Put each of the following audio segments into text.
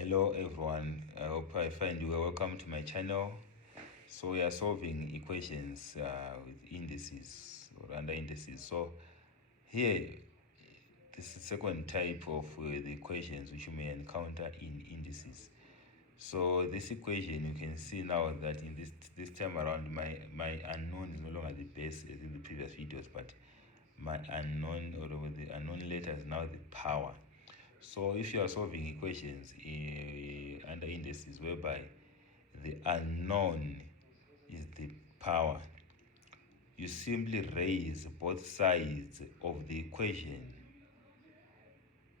Hello everyone, I hope I find you well. Welcome to my channel. So we are solving equations with indices or under indices. So here, this is the second type of the equations which you may encounter in indices. So this equation, you can see now that in this time around, my unknown is no longer the base as in the previous videos, but my unknown, or the unknown letter, is now the power. So if you are solving equations under indices whereby the unknown is the power, you simply raise both sides of the equation.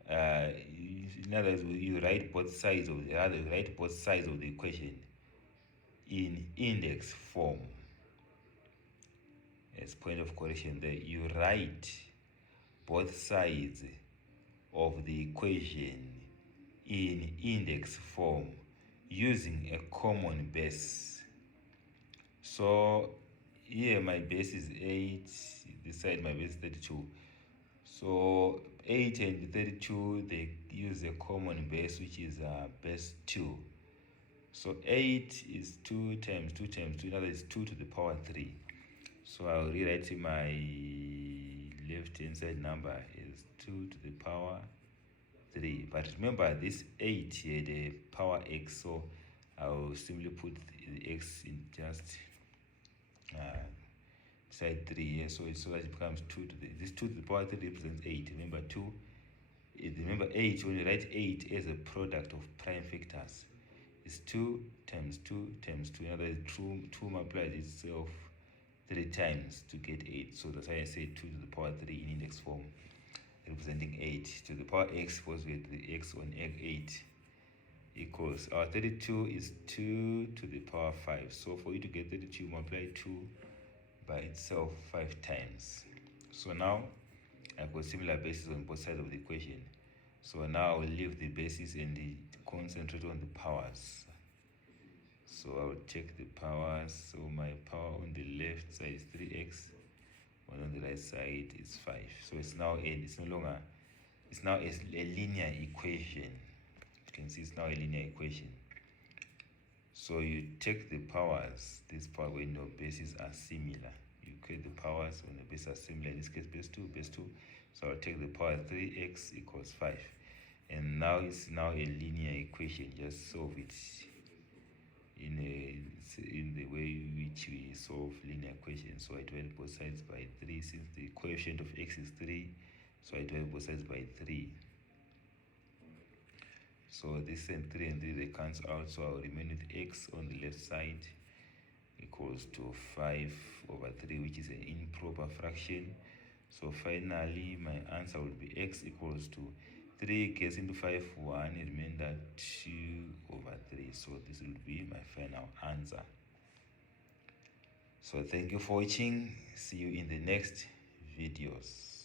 In other words, you write both sides of the equation in index form. As point of correction there, you write both sides of the equation in index form using a common base. So here my base is 8, this side my base is 32. So 8 and 32, they use a common base, which is base 2. So 8 is 2 times 2 times 2, in other words, 2 to the power 3. So I'll rewrite my left hand side number is 2 to the power 3. But remember, this 8 here, the power x, so I'll simply put the x in just side 3 here, so that it becomes 2 to the, this 2 to the power 3 represents 8. Remember 8, when you write 8 as a product of prime factors, it's 2 times 2 times 2. In other words, 2 multiplies itself 3 times to get 8. So that's why I say 2 to the power 3 in index form, representing 8 to the power x, because with the x on egg 8 equals, our 32 is 2 to the power 5. So for you to get 32, multiply 2 by itself 5 times. So now I've got similar bases on both sides of the equation. So now I'll leave the bases and concentrate on the powers. So I'll check the powers. So my power on the left side is 3x, and on the right side is 5. So it's now a linear equation. You can see it's now a linear equation. So you take the powers, this power when your bases are similar. You create the powers when the bases are similar, in this case base 2, base 2. So I'll take the power 3x equals 5. And now it's now a linear equation. Just solve it in the way which we solve linear equations. So I divide both sides by 3, since the coefficient of x is 3. So I divide both sides by 3. So this and 3 they cancel out, so I'll remain with x on the left side equals to 5 over 3, which is an improper fraction. So finally my answer will be x equals to 3 gets into 5 1, remainder 2 over 3. So this will be my final answer. So thank you for watching. See you in the next videos.